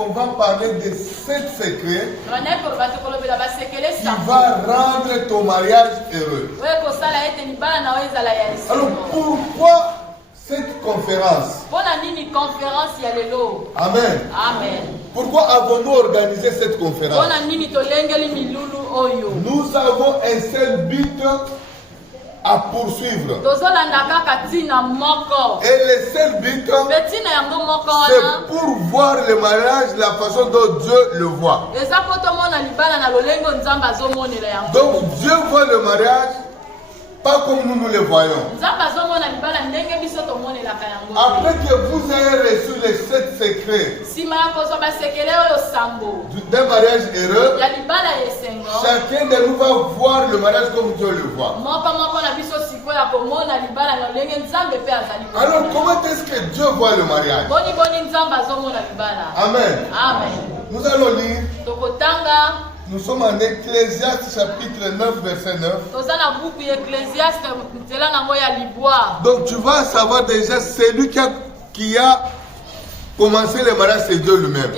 qu'on va parler de 7 secrets qui va rendre ton mariage heureux. Alors pourquoi cette conférence? Amen. Amen. Pourquoi avons-nous organisé cette conférence? Nous avons un seul but à poursuivre. Et le seul but, c'est pour voir le mariage la façon dont Dieu le voit. Donc Dieu voit le mariage pas comme nous le voyons. Après que vous ayez reçu les 7 secrets d'un mariage heureux, chacun de nous va voir le mariage comme Dieu le voit. Alors comment est-ce que Dieu voit le mariage? Amen. Nous allons lire. Nous sommes en Ecclésiaste chapitre 9 verset 9. Donc tu vas savoir déjà celui qui a commencé le mariage, c'est Dieu lui-même.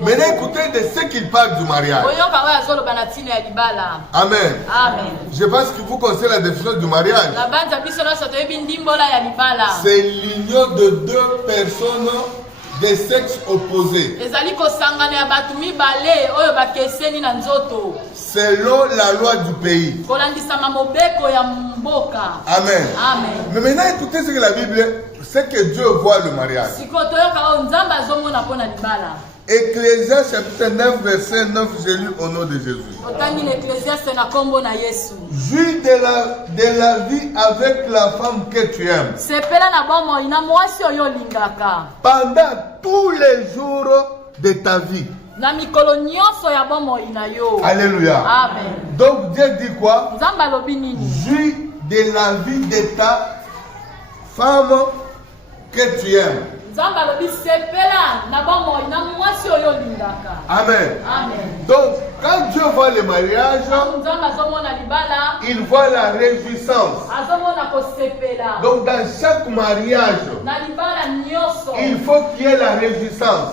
Maintenant écoutez de ce qu'il parle du mariage. Amen. Je pense que vous connaissez la définition du mariage. C'est l'union de 2 personnes des sexes opposés. Selon la loi du pays. Amen. Mais maintenant écoutez ce que la Bible, c'est que Dieu voit le mariage. Ecclésiaste chapitre 9 verset 9, j'ai lu au nom de Jésus. Jouis de la vie avec la femme que tu aimes pendant tous les jours de ta vie. Alléluia. Amen. Donc Dieu dit quoi? Jouis de la vie de ta femme que tu aimes. Amen. Donc, quand Dieu voit le mariage, il voit la réjouissance. Donc, dans chaque mariage, il faut qu'il y ait la réjouissance.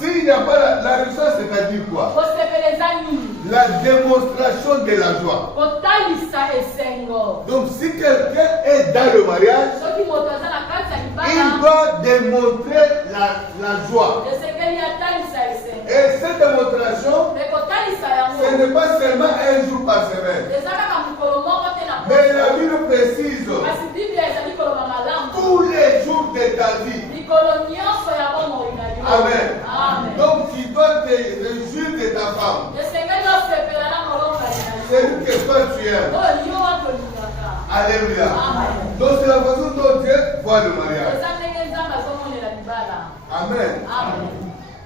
S'il n'y a pas la réjouissance, c'est-à-dire quoi? La démonstration de la joie. Donc, si quelqu'un est dans le mariage, il doit démontrer la joie. Et cette démonstration, ce n'est pas seulement un jour par semaine. Mais la Bible précise tous les jours de ta vie. Amen. Donc tu dois te réjouir de ta femme. C'est lui que toi tu aimes. Alléluia. Donc c'est la façon dont Dieu voit le mariage. Amen.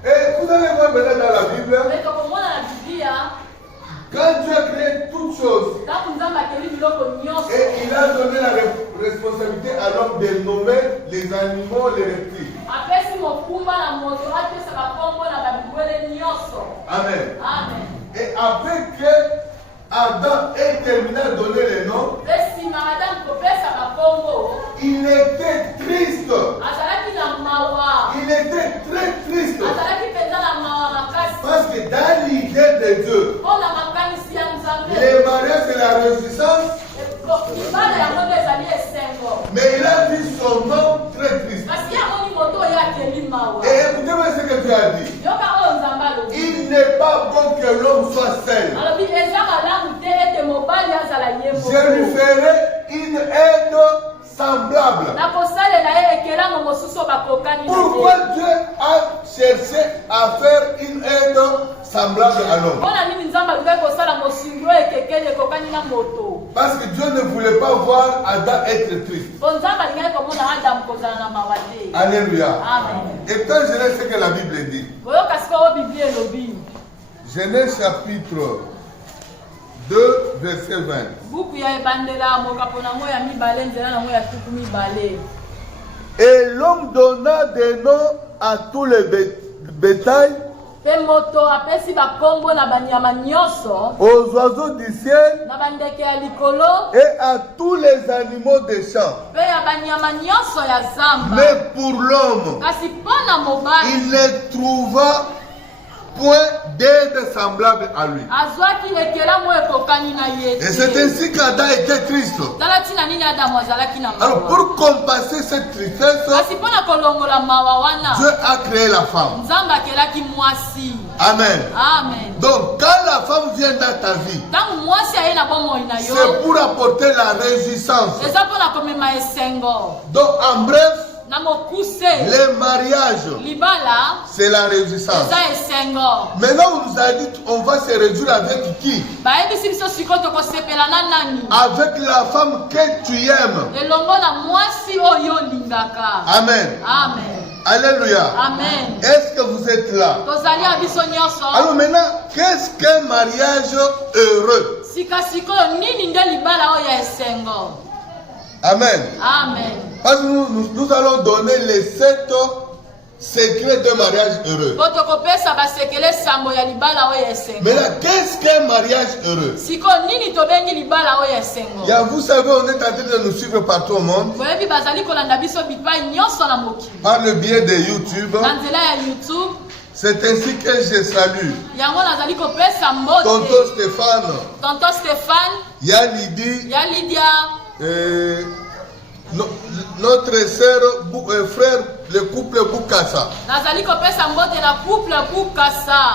Et vous allez voir maintenant dans la Bible, quand Dieu a créé toutes choses, et il a donné la responsabilité à l'homme de nommer les animaux, les reptiles. Amen. Et après que Adam ait terminé à donner les noms, il était triste. Il était très triste. Parce que dans l'idée de Dieu, les mariages c'est la réjouissance. Mais il a dit son nom très triste. Et écoutez-moi ce que Dieu a dit. Il n'est pas bon que l'homme soit seul. Je lui ferai une aide semblable. Pourquoi Dieu a cherché à faire une aide semblable à l'homme? Parce que Dieu ne voulait pas voir Adam être triste. Alléluia. Et quand je lis ce que la Bible dit, Genèse chapitre 2, verset 20. Et l'homme donna des noms à tous les bétails aux oiseaux du ciel et à tous les animaux des champs. Mais pour l'homme, il ne trouva point d'aide semblable à lui. Et c'est ainsi qu'Adam était triste. Alors pour compenser cette tristesse, Dieu a créé la femme. Amen. Donc quand la femme vient dans ta vie, c'est pour apporter la réjouissance. Donc en bref, les mariages, c'est la réjouissance. Maintenant, on nous a dit on va se réjouir avec qui? Avec la femme que tu aimes. Amen. Alléluia. Amen. Est-ce que vous êtes là? Alors maintenant, qu'est-ce qu'un mariage heureux? Amen. Parce que nous allons donner les 7 secrets d'un mariage heureux. Maintenant, qu'est-ce qu'un mariage heureux? Vous savez, on est en train de nous suivre partout au monde. Par le biais de YouTube. C'est ainsi que je salue Tonton Stéphane, Lydia, notre sœur, frère, le couple Boukassa.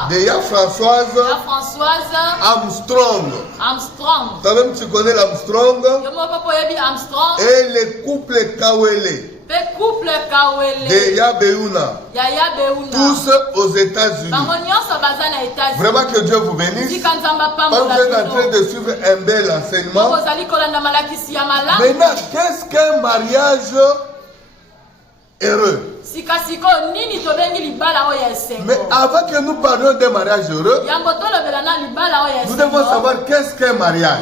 De Françoise Armstrong. Toi-même tu connais l'Armstrong. Et le couple Kawele. De Yabeuna. Tous aux États-Unis. Vraiment que Dieu vous bénisse. Parce que vous êtes en train de suivre un bel enseignement. Maintenant, qu'est-ce qu'un mariage heureux? Mais avant que nous parlions d'un mariage heureux, nous devons savoir qu'est-ce qu'un mariage.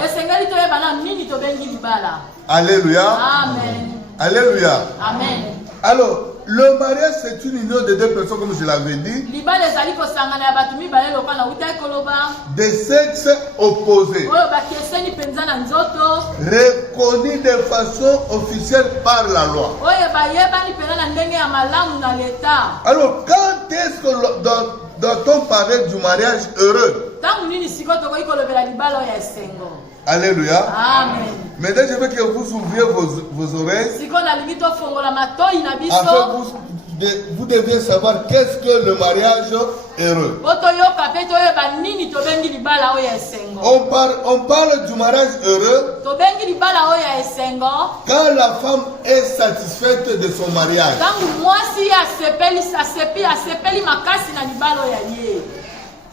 Alléluia. Alléluia. Alors, le mariage, c'est une union de 2 personnes, comme je l'avais dit, des sexes opposés, reconnus de façon officielle par la loi. Alors, quand est-ce que doit-on parler du mariage heureux? Alléluia. Maintenant, je veux que vous ouvriez vos oreilles. Afin vous deviez savoir qu'est-ce que le mariage heureux. On parle du mariage heureux quand la femme est satisfaite de son mariage.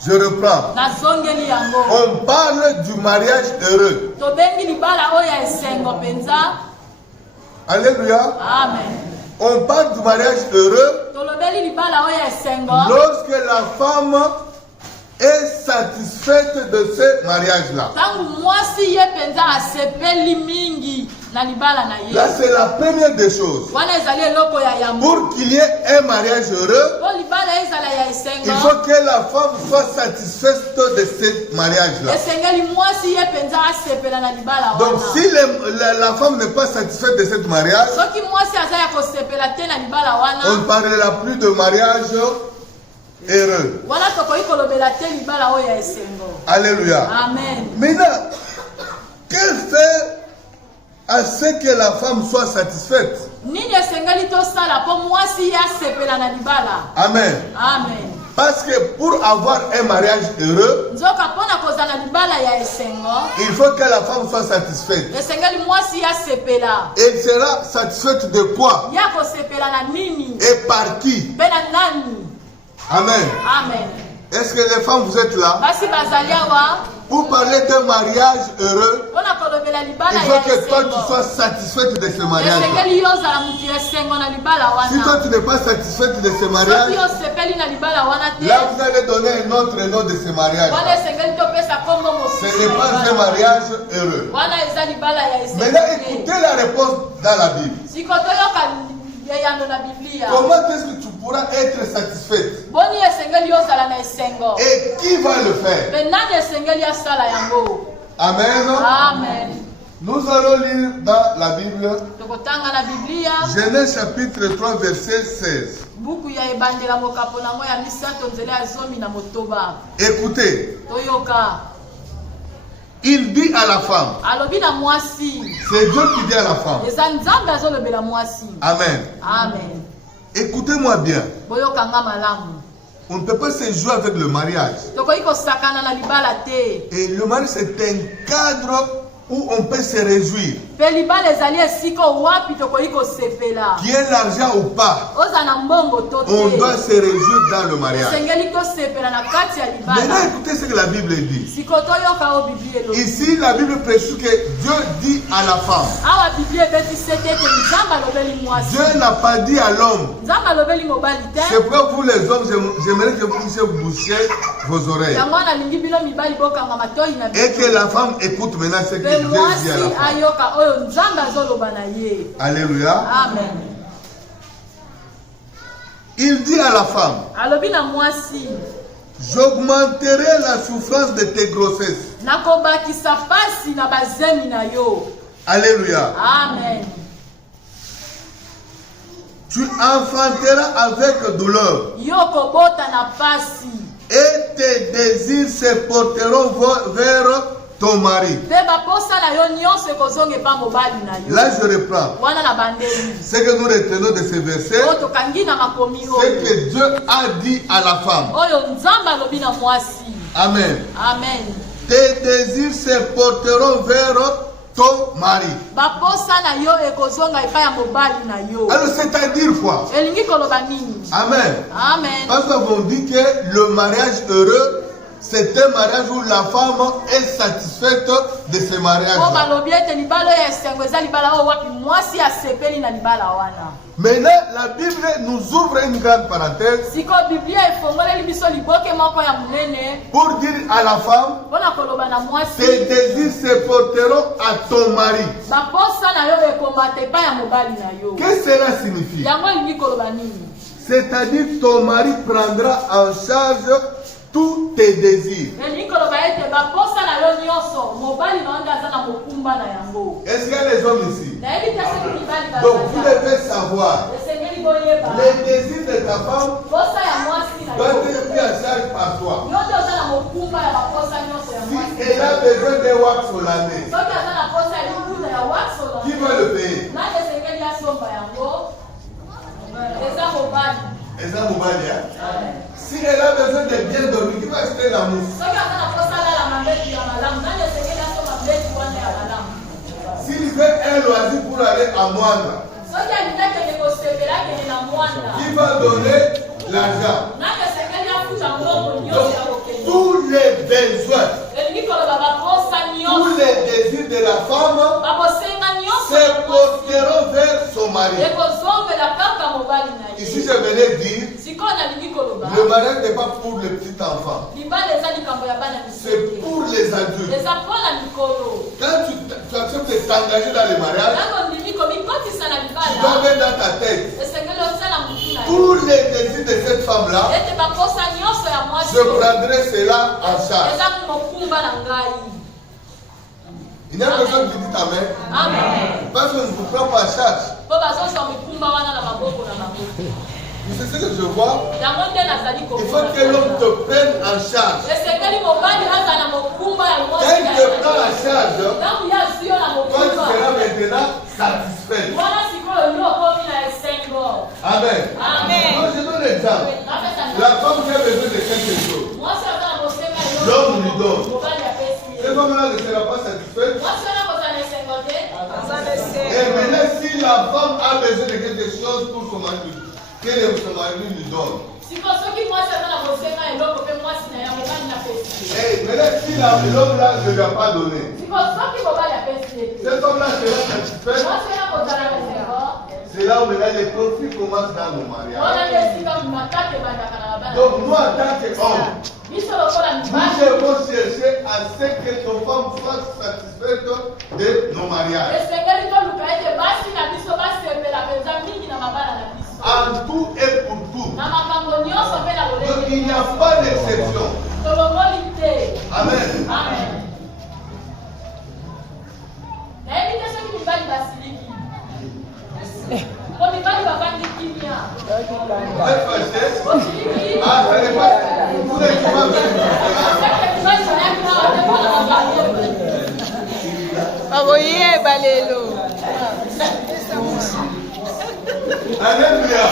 Je reprends. On parle du mariage heureux. Alléluia. On parle du mariage heureux lorsque la femme est satisfaite de ce mariage-là. Là, c'est la première des choses. Pour qu'il y ait un mariage heureux, il faut que la femme soit satisfaite de ce mariage-là. Donc, si la femme n'est pas satisfaite de ce mariage, on ne parlera plus de mariage heureux. Alléluia. Maintenant, que faire à ce que la femme soit satisfaite? Amen. Parce que pour avoir un mariage heureux, il faut que la femme soit satisfaite. Elle sera satisfaite de quoi? Et par qui? Amen. Est-ce que les femmes, vous êtes là? Pour parler d'un mariage heureux, il faut que toi tu sois satisfaite de ce mariage. Si toi tu n'es pas satisfaite de ce mariage, là vous allez donner un autre nom de ce mariage. Ce n'est pas un mariage heureux. Maintenant écoutez la réponse dans la Bible. Comment est-ce que tu pourras être satisfaite? Et qui va le faire? Amen. Amen. Nous allons lire dans la Bible Genèse chapitre 3 verset 16. Écoutez. Il dit à la femme. C'est Dieu qui dit à la femme. Amen. Amen. Écoutez-moi bien. On ne peut pas se jouer avec le mariage. Et le mariage, c'est un cadre où on peut se réjouir. Qui est l'argent ou pas, on doit se réjouir dans le mariage. Maintenant, écoutez ce que la Bible dit. Ici, la Bible précise que Dieu dit à la femme. Dieu n'a pas dit à l'homme. C'est pourquoi vous les hommes, j'aimerais que vous puissiez boucher vos oreilles. Et que la femme écoute maintenant ce que Dieu dit à la femme. Alléluia. Amen. Il dit à la femme, j'augmenterai la souffrance de tes grossesses. Alléluia. Amen. Tu enfanteras avec douleur. Et tes désirs se porteront vers ton mari. Là, je reprends. Ce que nous retenons de ce verset, c'est que Dieu a dit à la femme. Amen. Amen. Tes désirs se porteront vers ton mari. Alors, c'est-à-dire quoi? Amen. Amen. Parce qu'on dit que le mariage heureux, c'est un mariage où la femme est satisfaite de ce mariage. Maintenant, la Bible nous ouvre une grande parenthèse pour dire à la femme, tes désirs se porteront à ton mari. Qu'est-ce que cela signifie? C'est-à-dire que ton mari prendra en charge tous tes désirs. Est-ce qu'il y a les hommes ici? Donc vous devez savoir, les désirs de ta femme doivent être pris en charge par toi. Si elle a besoin de wax au l'année, qui va le payer? Si elle a besoin de bien dormir, qui va acheter la mousse? S'il veut un loisir pour aller à moindre, qui va donner l'argent? Tous les besoins, tous les désirs de la femme se porteront vers son mari. Ici, je venais dire, le mariage n'est pas pour les petits enfants, c'est pour les adultes. Quand tu acceptes de t'engager dans le mariage, tu dois mettre dans ta tête tous les désirs de cette femme-là. Je prendrai cela en charge. Il y a personne qui dit Amen. Parce qu'on ne vous prend pas en charge. C'est ce que je vois. Il faut que l'homme te prenne en charge. Quand il te prend en charge, toi tu seras maintenant satisfait. Amen. Donc je donne l'exemple. La femme qui a besoin de quelque chose, l'homme lui donne. Cette femme-là ne sera pas satisfaite. Et maintenant, si la femme a besoin de quelque chose pour son mari, que son mari lui donne. Et maintenant, si l'homme là ne lui a pas donné, cette femme-là sera satisfaite. C'est là où maintenant les conflits commencent dans nos mariages. Donc nous, en tant qu'hommes, nous devons chercher à ce que nos femmes soient satisfaites de nos mariages. dans tout et pour tout. Donc il n'y a pas d'exception. Amen. Amen. Vous êtes fâché? Ah, ça n'est pas. Vous n'êtes pas Alléluia.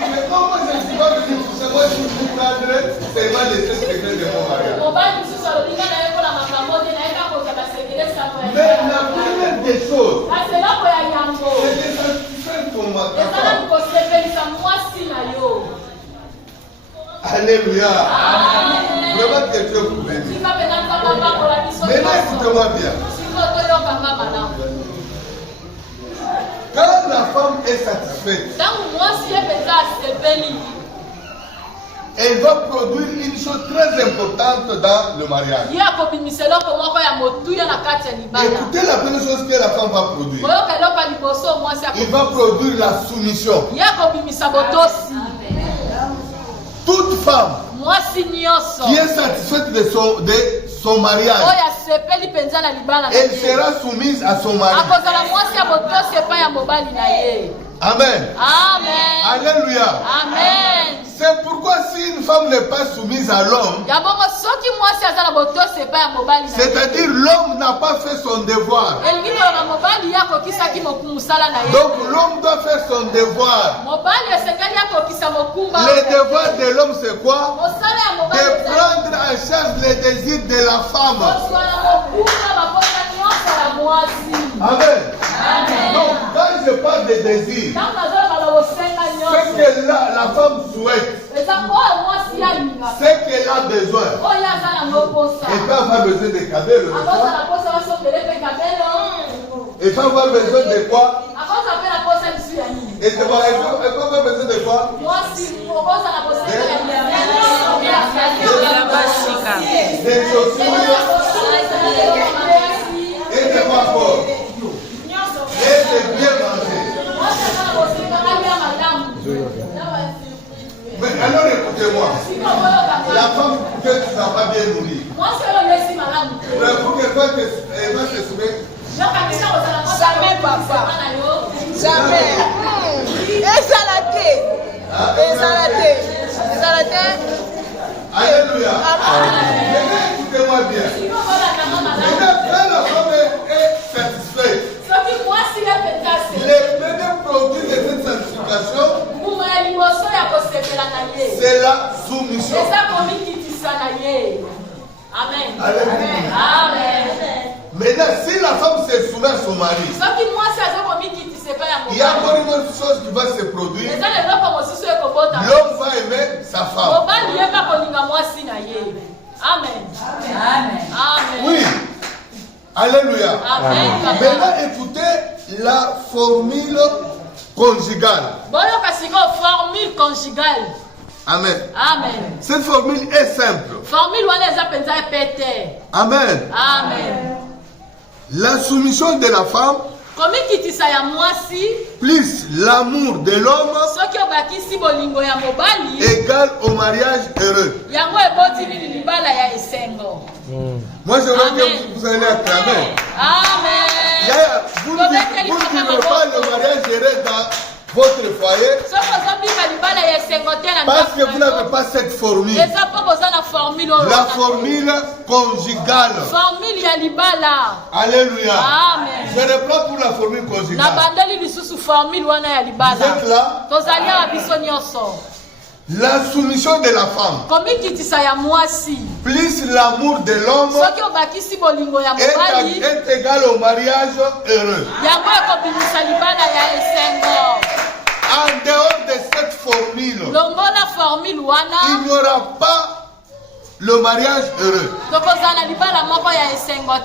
Mais comment je ne suis pas venu pour savoir si vous prendrez seulement les secrets de mon mariage? Mais la première des choses, c'est de satisfaire ton mari. Alléluia. Vraiment que Dieu vous bénisse. Maintenant, écoutez-moi bien. Quand la femme est satisfaite, elle va produire une chose très importante dans le mariage. Écoutez la première chose que la femme va produire. Il va produire la soumission. Toute femme qui est satisfaite de son mariage, elle sera soumise à son mari. Amen. Alléluia. C'est pourquoi si une femme n'est pas soumise à l'homme, c'est-à-dire l'homme n'a pas fait son devoir. Donc l'homme doit faire son devoir. Le devoir de l'homme c'est quoi? De prendre en charge les désirs de la femme. Amen. Donc quand je parle de désirs, ce que la femme souhaite, ce qu'elle a besoin. Elle peut avoir besoin de cabelles. Elle peut avoir besoin de quoi? Elle peut avoir besoin de quoi? Des chaussures. Et de quoi encore? Et de bien manger. Mais alors écoutez-moi, la femme que tu n'as pas bien nourrie, pour que toi elle va se soumettre. Jamais papa. Jamais. Alléluia. Maintenant écoutez-moi bien. Maintenant quand la femme est satisfaite, les premiers produits de cette satisfaction, c'est la soumission. Amen. Amen. Maintenant, si la femme se soumet à son mari, il y a encore une autre chose qui va se produire. L'homme va aimer sa femme. Amen. Oui. Alléluia. Amen. Maintenant, écoutez la formule conjugale. Formule conjugale. Amen. Amen. Cette formule est simple. Amen. Amen. La soumission de la femme plus l'amour de l'homme égale au mariage heureux. Moi, je veux que vous allez acclamer. Amen. Vous ne vivez pas le mariage heureux dans votre foyer parce que vous n'avez pas cette formule. La formule conjugale. Alléluia. Amen. Je reprends pour la formule conjugale. Vous êtes là? La soumission de la femme plus l'amour de l'homme est égal au mariage heureux. En dehors de cette formule, il n'y aura pas le mariage heureux.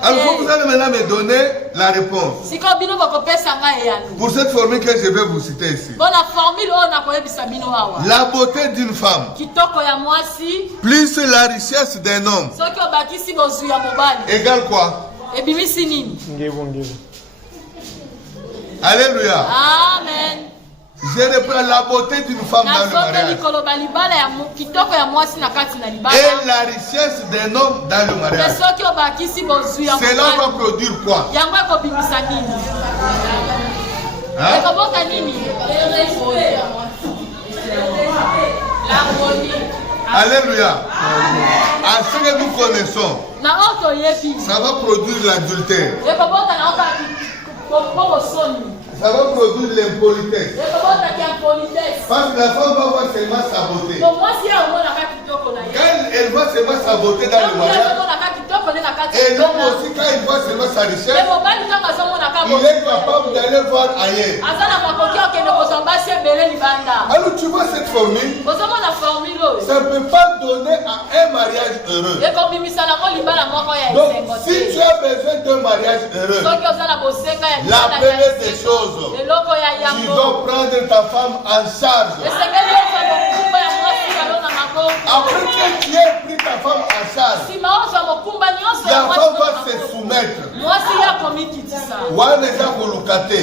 Alors vous allez maintenant me donner la réponse pour cette formule que je vais vous citer ici. La beauté d'une femme plus la richesse d'un homme égale quoi? Alléluia. Amen. Je reprends la beauté d'une femme dans le mariage. Et la richesse d'un homme dans le mariage. Cela va produire quoi? Hein? Alléluia. À ce que nous connaissons, ça va produire l'adultère. Ça va produire l'impolitesse. Parce que la femme va voir seulement sa beauté. Quand elle voit seulement sa beauté dans le mariage, et l'homme aussi, quand il voit seulement sa richesse, il est capable d'aller voir ailleurs. Alors tu vois cette formule, ça ne peut pas donner à un mariage heureux. Donc si tu as besoin d'un mariage heureux, la première des choses, tu dois prendre ta femme en charge. Après que tu aies pris ta femme en charge, la femme va se soumettre. Wana eza kolukate.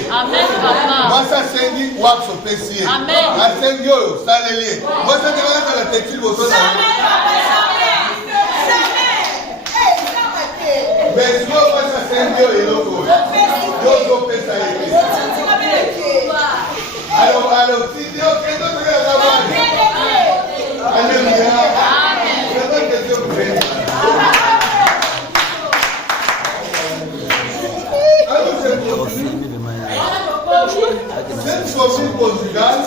Mwasa sengi wakso pesie. Asengi oyo saleli. Mwasa ndewa la tekili bosola. Mais si on passe à Saint-Dieu et l'autre, l'autre peut s'arrêter. Alors, si Dieu est dans le travail, alléluia. C'est une question pour vous. Alors, cette formule conjugale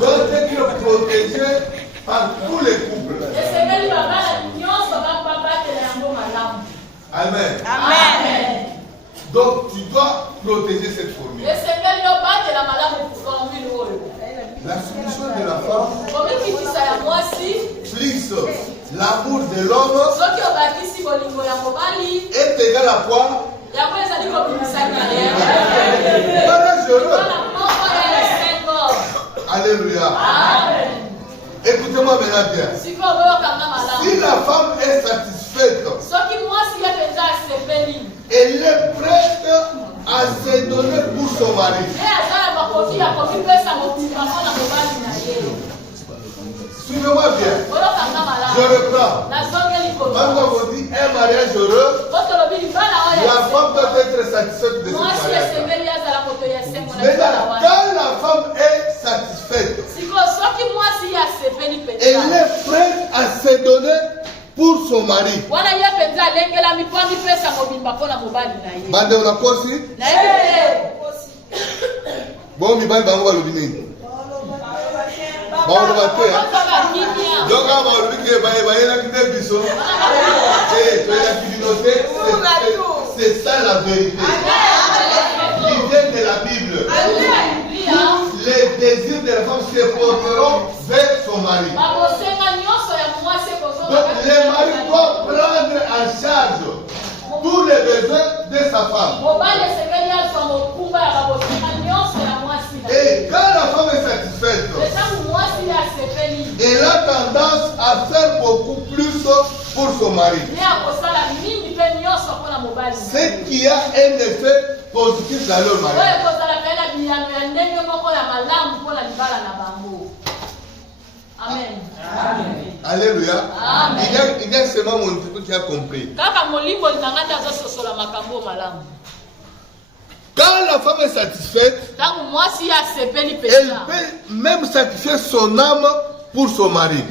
doit être protégée par tous les couples. Amen. Amen. Donc tu dois protéger cette formule. La soumission de la femme plus l'amour de l'homme est égal à quoi? Alléluia. Amen. Écoutez-moi maintenant bien. Si la femme est satisfaite, elle est prête à se donner pour son mari. Suivez-moi bien. Je reprends. Quand on dit un mariage heureux, la femme doit être satisfaite de ce mariage. Maintenant, quand la femme est satisfaite, elle est prête à se donner pour son mari. Bande on a kosi? Bon, mi bande bango balobi nini? Bon, on va faire. Donc, on va lui dire, c'est ça la vérité. L'idée de la Bible. Les désirs de la femme se porteront vers son mari. Donc, le mari doit prendre en charge tous les besoins de sa femme. Et quand la femme est satisfaite, elle a tendance à faire beaucoup plus pour son mari. Ce qui a un effet positif dans leur mariage. Amen. Alléluia. Il y a seulement mon petit qui a compris. Quand la femme est satisfaite, elle peut même satisfaire son âme pour son mari.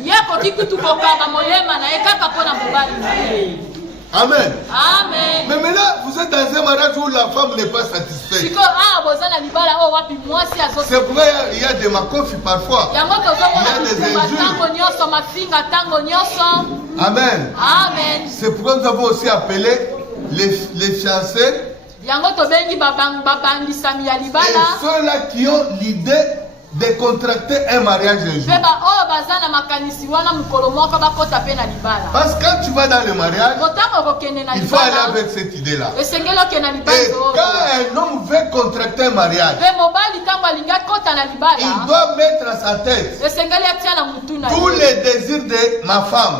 Amen. Amen. Mais maintenant, vous êtes dans un mariage où la femme n'est pas satisfaite. C'est pourquoi il y a des makofis parfois. Il y a des injures. Amen. Amen. C'est pourquoi nous avons aussi appelé les fiancés. Et ceux-là qui ont l'idée de contracter un mariage un jour. Parce que quand tu vas dans le mariage, il faut aller avec cette idée-là. Et quand un homme veut contracter un mariage, il doit mettre à sa tête tous les désirs de ma femme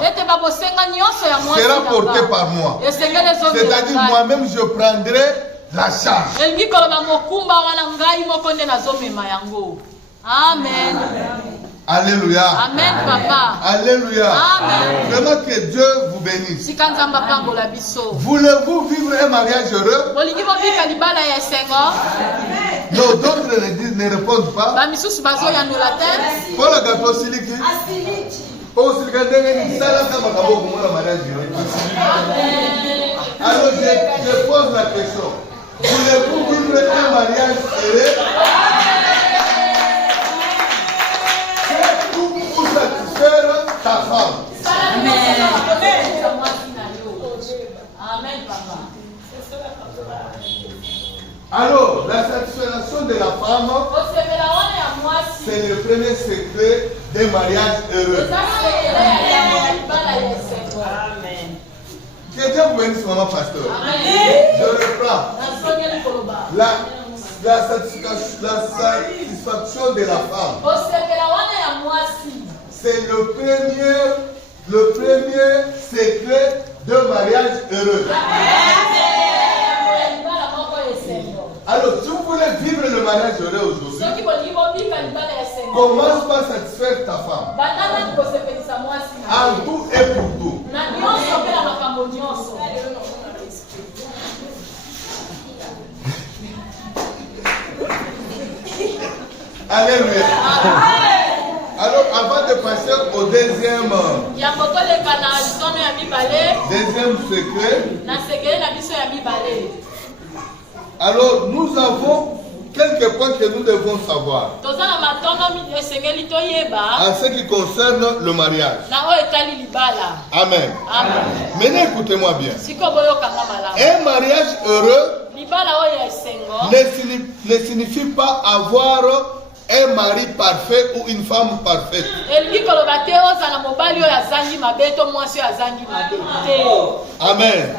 sera porté par moi. C'est-à-dire moi-même je prendrai la charge. Amen. Alléluia. Amen, papa. Alléluia. Amen. Vraiment que Dieu vous bénisse. Voulez-vous vivre un mariage heureux? Non, d'autres ne répondent pas. Pour le gâteau siliki. Pour le gâteau alors je pose la question. Voulez-vous vivre un mariage heureux? Pour satisfaire ta femme. Amen, papa. Alors, la satisfaction de la femme, c'est le premier secret d'un mariage heureux. Amen. Que Dieu vous bénisse, maman pasteur. Je reprends. La satisfaction de la femme, c'est le premier secret d'un mariage heureux. Alors, si vous voulez vivre le mariage heureux aujourd'hui, commence par satisfaire ta femme. En tout et pour tout. Alléluia. Alors, avant de passer au deuxième secret, alors nous avons quelques points que nous devons savoir en ce qui concerne le mariage. Amen. Maintenant, écoutez-moi bien. Un mariage heureux ne signifie pas avoir un mari parfait ou une femme parfaite. Amen.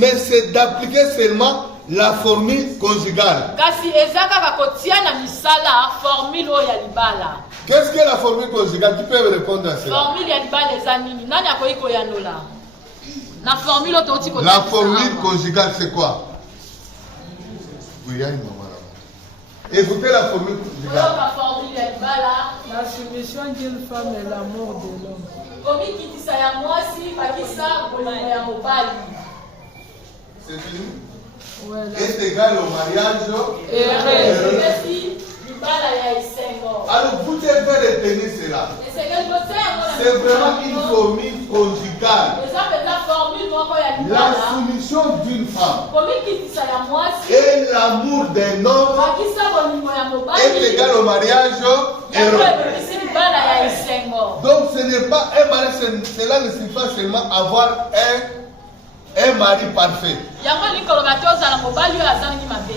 Mais c'est d'appliquer seulement la formule conjugale. Qu'est-ce que la formule conjugale? Tu peux me répondre à cela. La formule conjugale, c'est quoi? Oui, il y a une maman là-bas. Écoutez la formule conjugale. La soumission d'une femme est l'amour de l'homme. C'est fini? Ouais, est égal au mariage heureux. Alors vous devez retenir cela. C'est vraiment une formule conjugale. La soumission d'une femme et l'amour d'un homme est égal au mariage heureux. Donc ce n'est pas un mariage, cela ne signifie pas seulement avoir un mari parfait.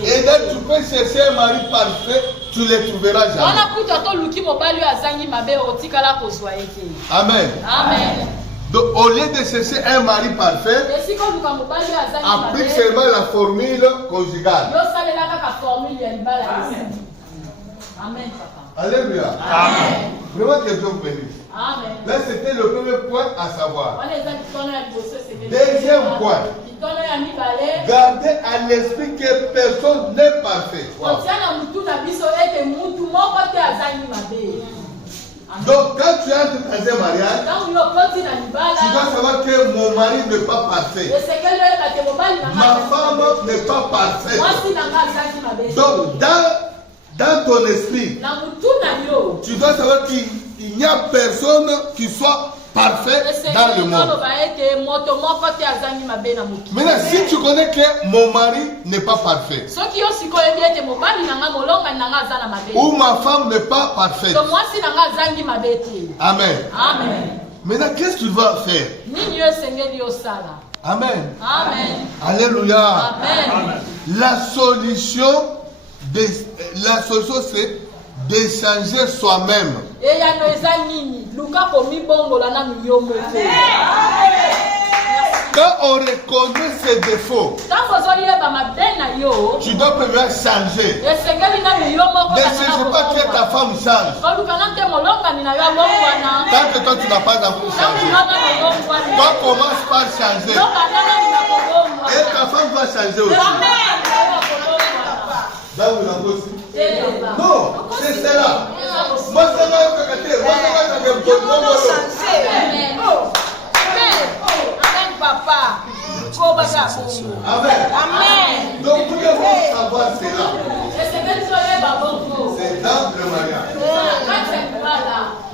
Et donc tu peux chercher un mari parfait, tu ne le trouveras jamais. Amen. Donc au lieu de chercher un mari parfait, applique seulement la formule conjugale. Amen, papa. Alléluia. Amen. Vraiment que Dieu vous bénisse. Amen. Là, c'était le premier point à savoir. Deuxième point. Gardez à l'esprit que personne n'est parfait. Wow. Donc, quand tu entres dans un mariage, tu dois savoir que mon mari n'est pas parfait. Ma femme n'est pas parfaite. Donc, dans ton esprit, tu dois savoir qu'il n'y a personne qui soit parfait dans le monde. Maintenant, si tu connais que mon mari n'est pas parfait, ou ma femme n'est pas parfaite, Amen. Maintenant, qu'est-ce que tu vas faire? Amen. Alléluia. La solution, c'est d'échanger soi-même. Quand on reconnaît ses défauts, tu dois premièrement changer. Ne cherche pas que ta femme change. Tant que toi tu n'as pas encore changé. Toi commence par changer. Et ta femme va changer aussi. Non, c'est cela. Moi, ça va Papa. Amen. Amen. Donc, vous devez savoir cela. C'est dans le mariage.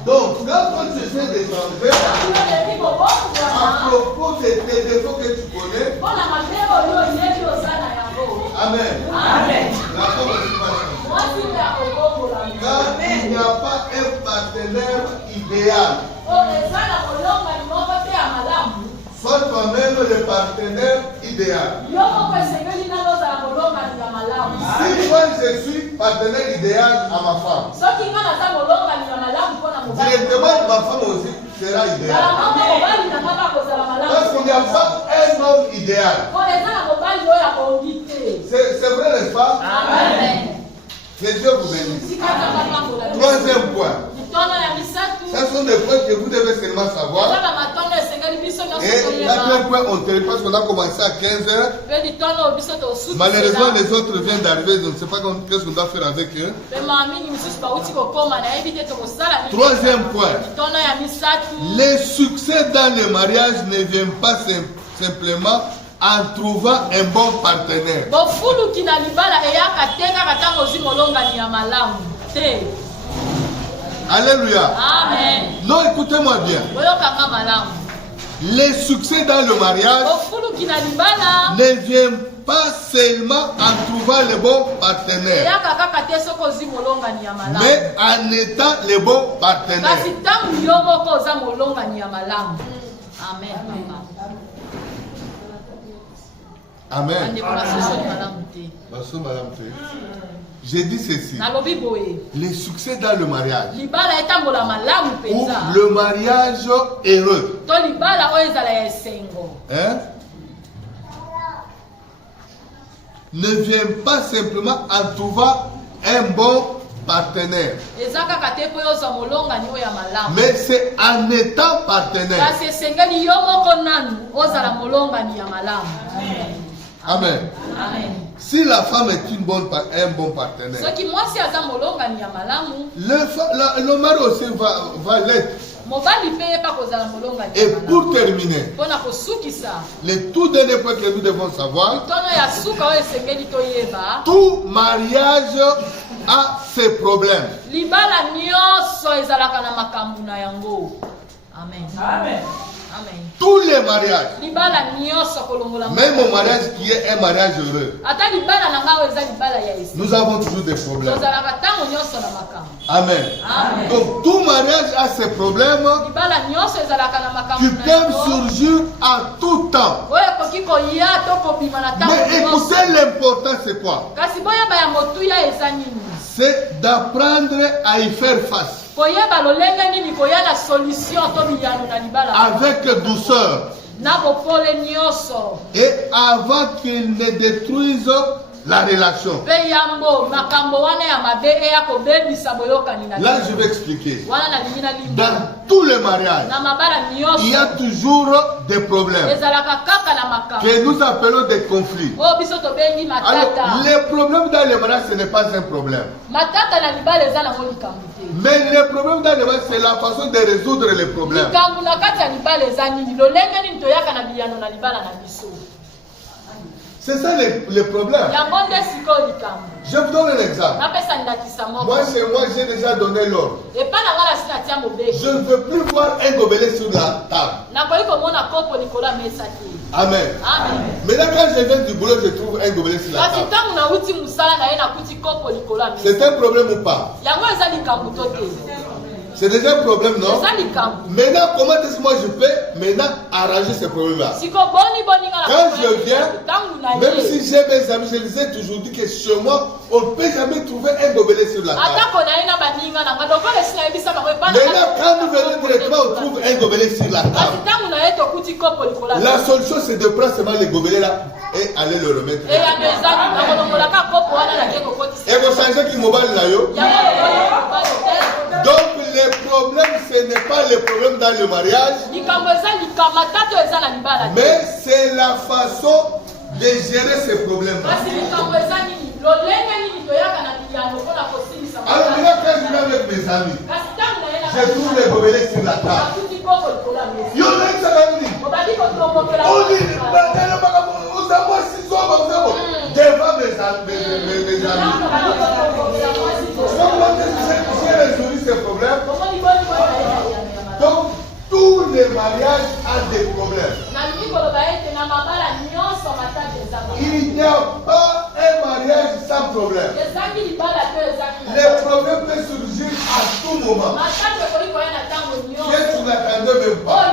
Donc, quand tu essaies de changer, à propos de tes défauts que tu connais, Amen. Amen. Quand il n'y a pas un partenaire idéal, sois toi-même le partenaire idéal. Si moi je suis partenaire idéal à ma femme, directement ma femme aussi sera idéale. Parce qu'il n'y a pas un homme idéal. C'est vrai, n'est-ce pas? Amen. Que Dieu vous bénisse. Troisième point. Ce sont des points que vous devez seulement savoir. Et quatrième point, on termine parce qu'on a commencé à 15h. Malheureusement, les autres viennent d'arriver. Je ne sais pas qu'est-ce qu'on doit faire avec eux. Troisième point. Les succès dans le mariage ne viennent pas simplement en trouvant un bon partenaire. Alléluia. Amen. Non, écoutez-moi bien. Les succès dans le mariage ne viennent pas seulement en trouvant le bon partenaire, mais en étant le bon partenaire. Amen. J'ai dit ceci. Les succès dans le mariage ou le mariage heureux, hein, ne vient pas simplement en trouvant un bon partenaire, mais c'est en étant partenaire. Amen. Amen. Si la femme est un bon partenaire, le mari aussi va l'être. Et pour terminer, le tout dernier point que nous devons savoir, tout mariage a ses problèmes. Amen. Amen. Tous les mariages, même mon mariage qui est un mariage heureux, nous avons toujours des problèmes. Amen. Amen. Donc tout mariage a ses problèmes qui peuvent surgir à tout temps. Mais écoutez, l'important c'est quoi? C'est d'apprendre à y faire face. Avec douceur. Et avant qu'il ne détruise la relation. Là, je vais expliquer. Dans tous les mariages, il y a toujours des problèmes que nous appelons des conflits. Alors, les problèmes dans les mariages, ce n'est pas un problème. Mais le problème dans les mariages, c'est la façon de résoudre les problèmes. C'est ça le problème. Je vous donne un exemple. Moi, chez moi, j'ai déjà donné l'ordre. Je ne veux plus voir un gobelet sur la table. Amen. Maintenant, quand je viens du boulot, je trouve un gobelet sur la table. C'est un problème ou pas? C'est déjà un problème, non? Maintenant, comment est-ce que moi je peux maintenant arranger ce problème-là? Quand je viens, même si j'ai mes amis, je les ai toujours dit que chez moi, on ne peut jamais trouver un gobelet sur la table. Maintenant, quand nous venons directement, on trouve un gobelet sur la table. La seule chose, c'est de prendre seulement les gobelets là et aller le remettre. Et vous changez qui mobile là, yo? Donc, les problèmes, ce n'est pas le problème dans le mariage, mais c'est la façon de gérer ces problèmes-là. Alors, maintenant, quand je vais avec mes amis, je trouve les gobelets sur la table. Yo, devant mes amis. Comment j'ai résolu ces problèmes? Donc, tous les mariages ont des problèmes. Il n'y a pas un mariage sans problème. Les problèmes peuvent surgir à tout moment. Qu'est-ce que tu n'attendais même pas?